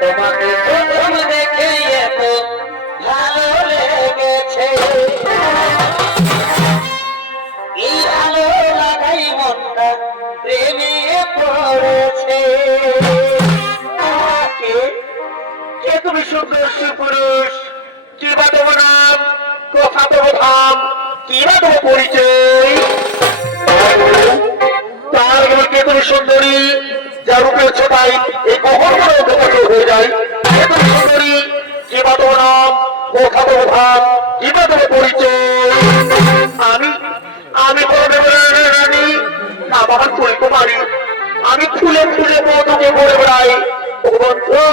তোমাকে দেখে এত লেগেছে এই তুমি সুন্দরী পুরুষ কিবা তোমার নাম কথা তোমার পরিচয় তার মধ্যে তুমি সুন্দরী? যার উপরে ছোটাই এই কখনগুলো হয়ে যায়। সুন্দরী জীবাদর নাম ও খাবর ভাব পরিচয়। আমি আমি রানী না বাবা চলতে আমি ফুলে ফুলে বৌদ্ধকে ঘুরে বেড়াই। বন্ধু,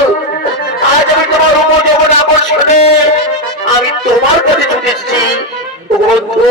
আজ আমি তোমার উপযোগ আকর্ষণে আমি তোমার কাছে ছুটেছি বন্ধু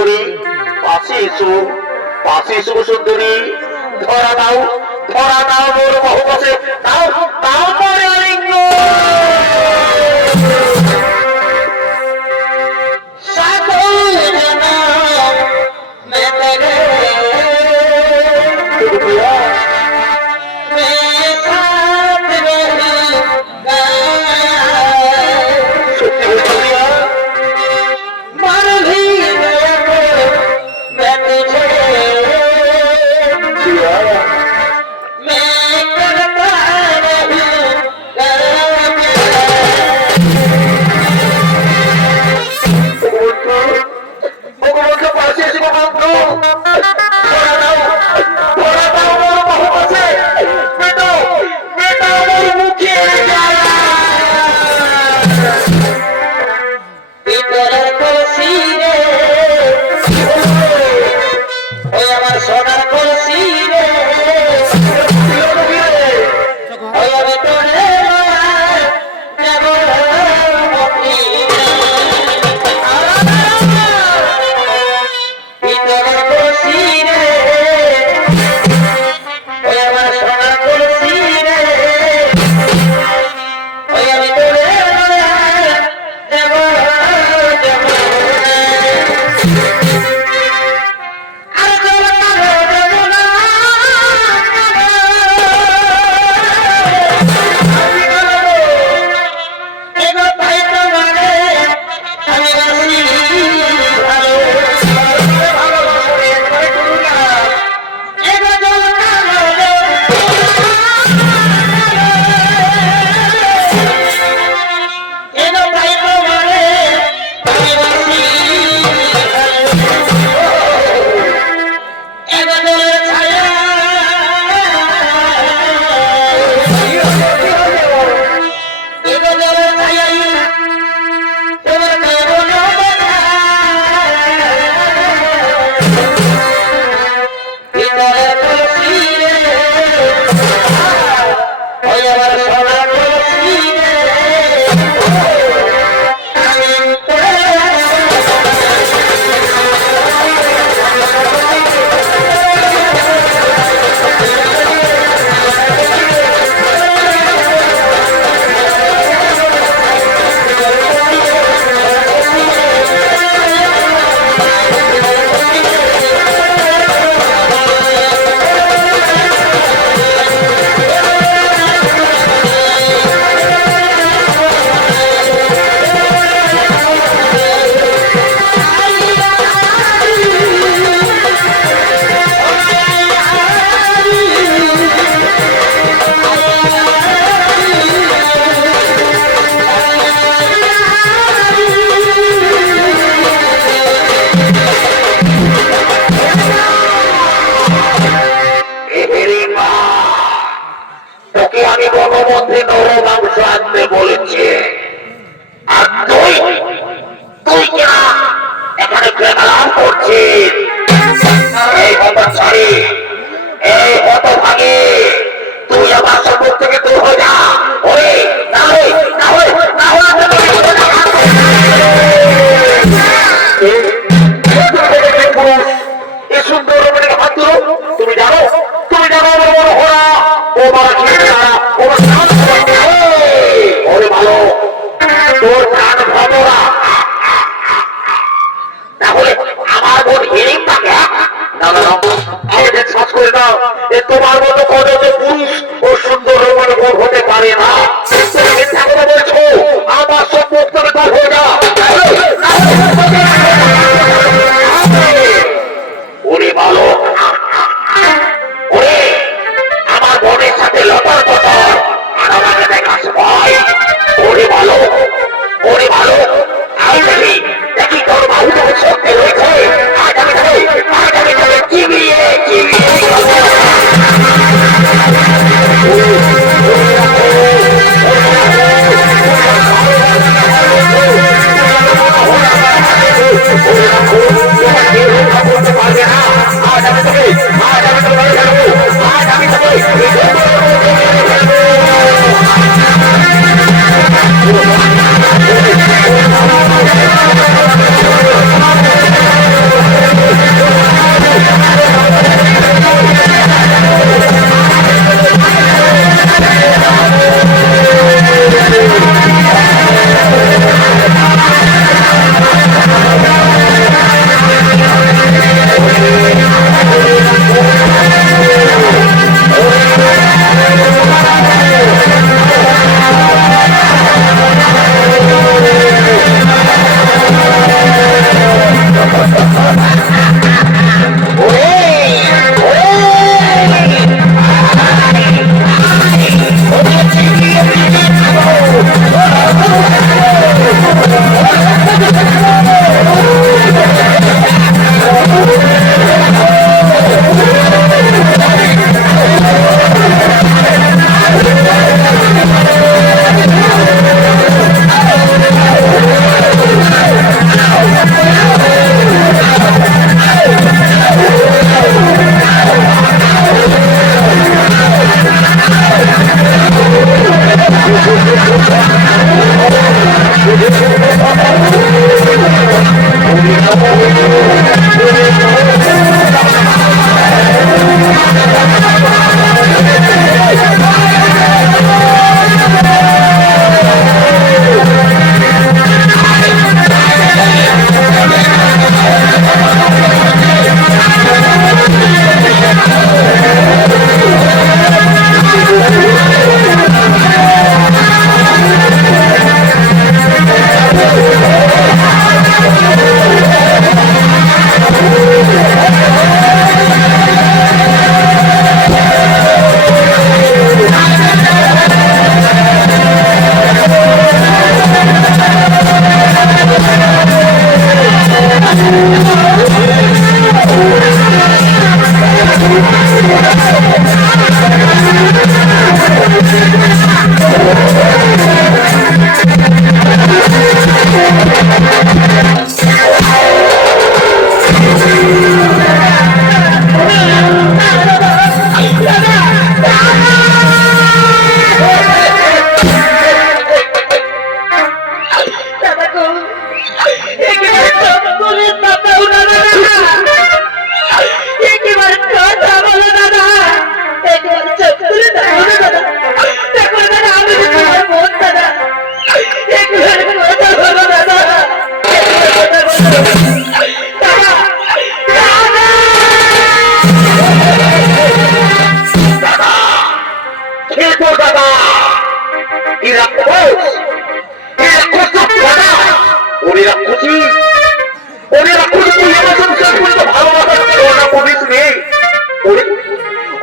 সুন্দরী, পাশে এসো পাশে এসো সুন্দরী। ধরা দাও ধরা দাও মোর বহু পাশে। দাও দাও পরে আলিঙ্গন।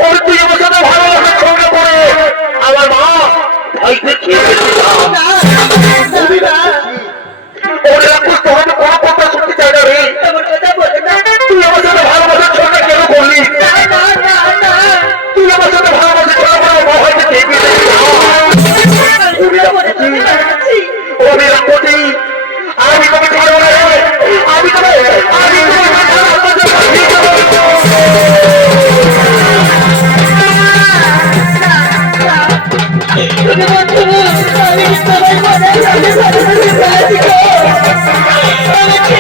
পরদিকে বসাতে ভালোবাসার সঙ্গে পড়ে। আমার মা ভাইতে খেয়ে ওরা, বুঝতে হবে কোনো কথা শুনতে রে। তুই আমার সাথে ভালোবাসার সঙ্গে কেন করলি? তুই আমার সাথে ভালোবাসার সঙ্গে আমার মা ভাইতে খেয়ে অভিরাম কোটি আমি কবে Thank you.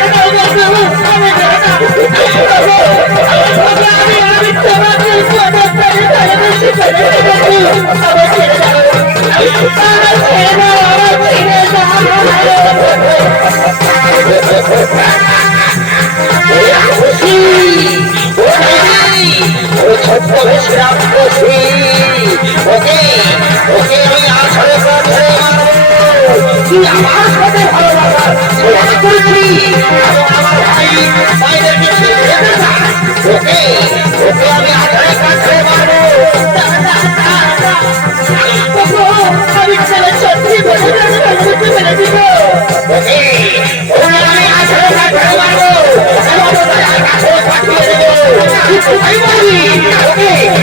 一起保卫你，大后！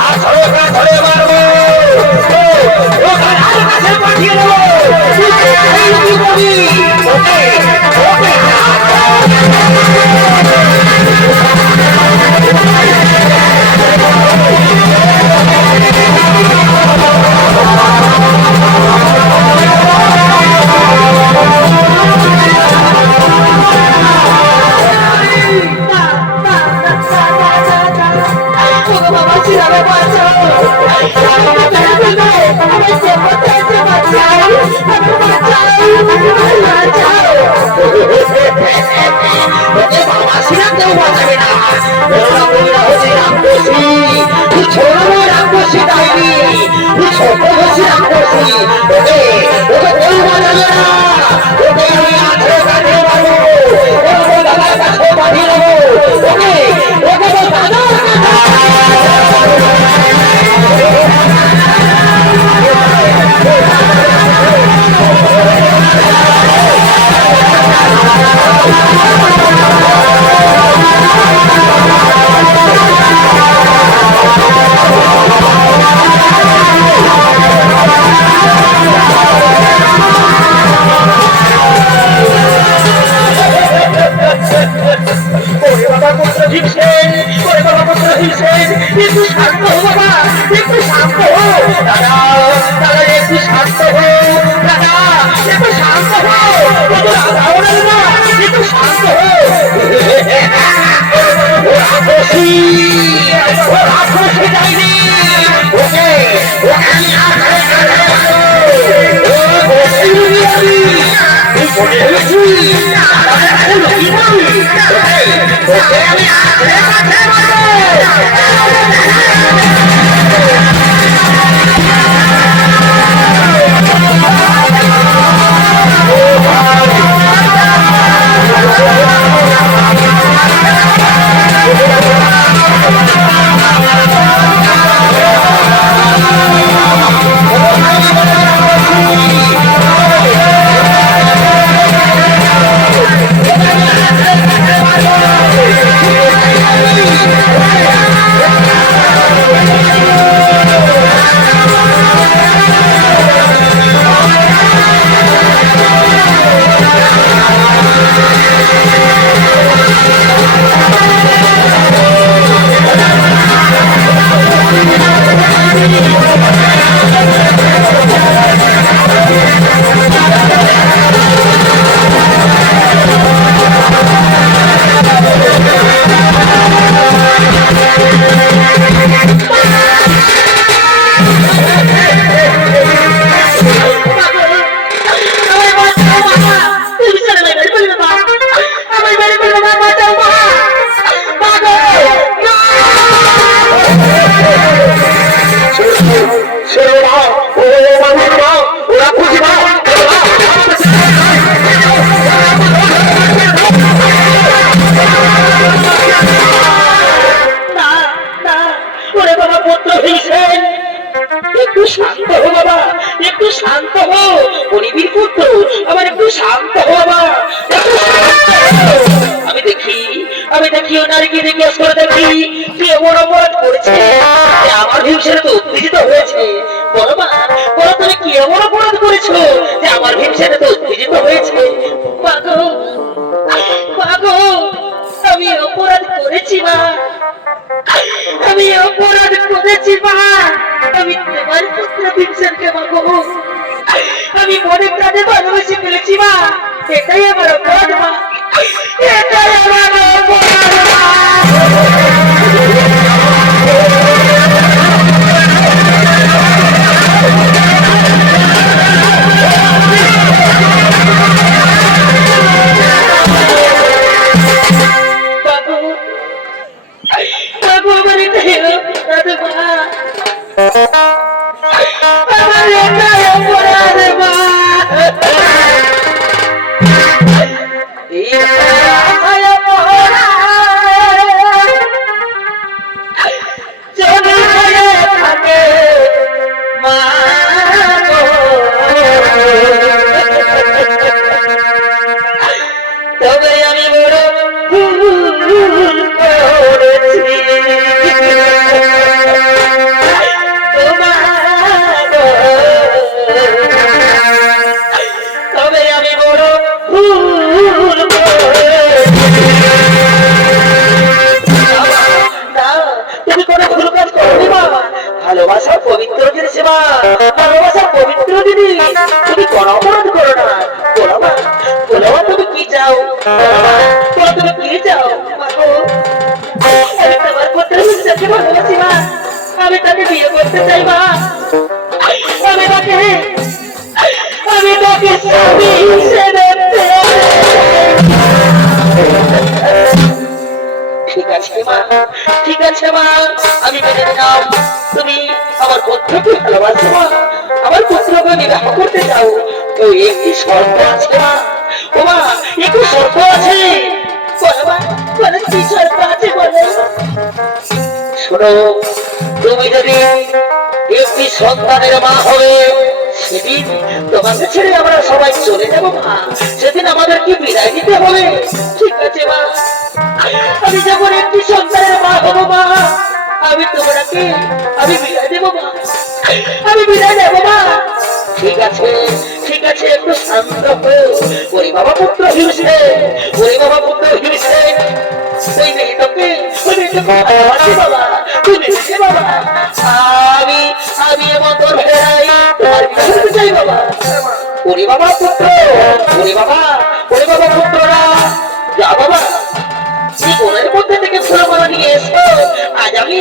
হাত ধরে ওকে ধরে। I'm শান্ত হো বাবা, একটু শান্ত হো গরিবীর পুত্র, আমার একটু শান্ত হো বাবা। একটু আমি দেখি আমি দেখি ও নারীকে জিজ্ঞেস করে দেখি কি এমন অপরাধ করেছে আমার ভীমসেন তো উত্তেজিত হয়েছে। বলো মা, বলো তুমি কি এমন অপরাধ করেছ, যে আমার ভীমসেন তো উত্তেজিত হয়েছে? মাগো আমি অপরাধ করেছি, মা। আমি অপরাধ করেছি, মা। আমি তোমার পুত্র ভীমসেনকে মাগো আমি মনে প্রাণে ভালোবেসে ফেলেছি, মা। এটাই আমার অপরাধ, মা। এটাই আমার অপরাধ, মা। ঠিক আছে আমি মেনে নিলাম। তুমি আমার পুত্রকে ভালোবাসো, মা। আমার পুত্রকে বিবাহ করতে চাও। তো একটি শর্ত আছে, মা। ও মা, একটু শর্ত আছে। শোনো, তুমি যদি একটি সন্তানের মা হবে, সেদিন তোমাকে ছেড়ে আমরা সবাই চলে যাব, মা। সেদিন আমাদেরকে বিদায় দিতে হবে। ঠিক আছে, মা। আমি যখন একটি সন্তানের মা হব মা আমি বিদায় দেবো মা। আমি বিদায় দেব ঠিক আছে ঠিক আছে, একটু শান্ত হয়ে ওরে বাবা, পুত্র হিংসে ওরে বাবা, পুত্র হিংসে ওই মেয়েটাকে ওই মেয়েটাকে ভালোবাসি বাবা তুই মেয়েছে বাবা। আমি আমি এমন তোর ভেড়াই তোমার করতে চাই বাবা। ওরে বাবা, পুত্র, ওরে বাবা ওরে বাবা, পুত্ররা। যা বাবা। আমি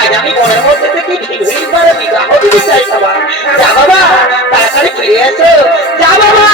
আজ আমি বনের মধ্যে থেকে ভিড় করে বিবাহ দিতে চাই বাবা যা বাবা, তাড়াতাড়ি ফিরে এসো। যা বাবা!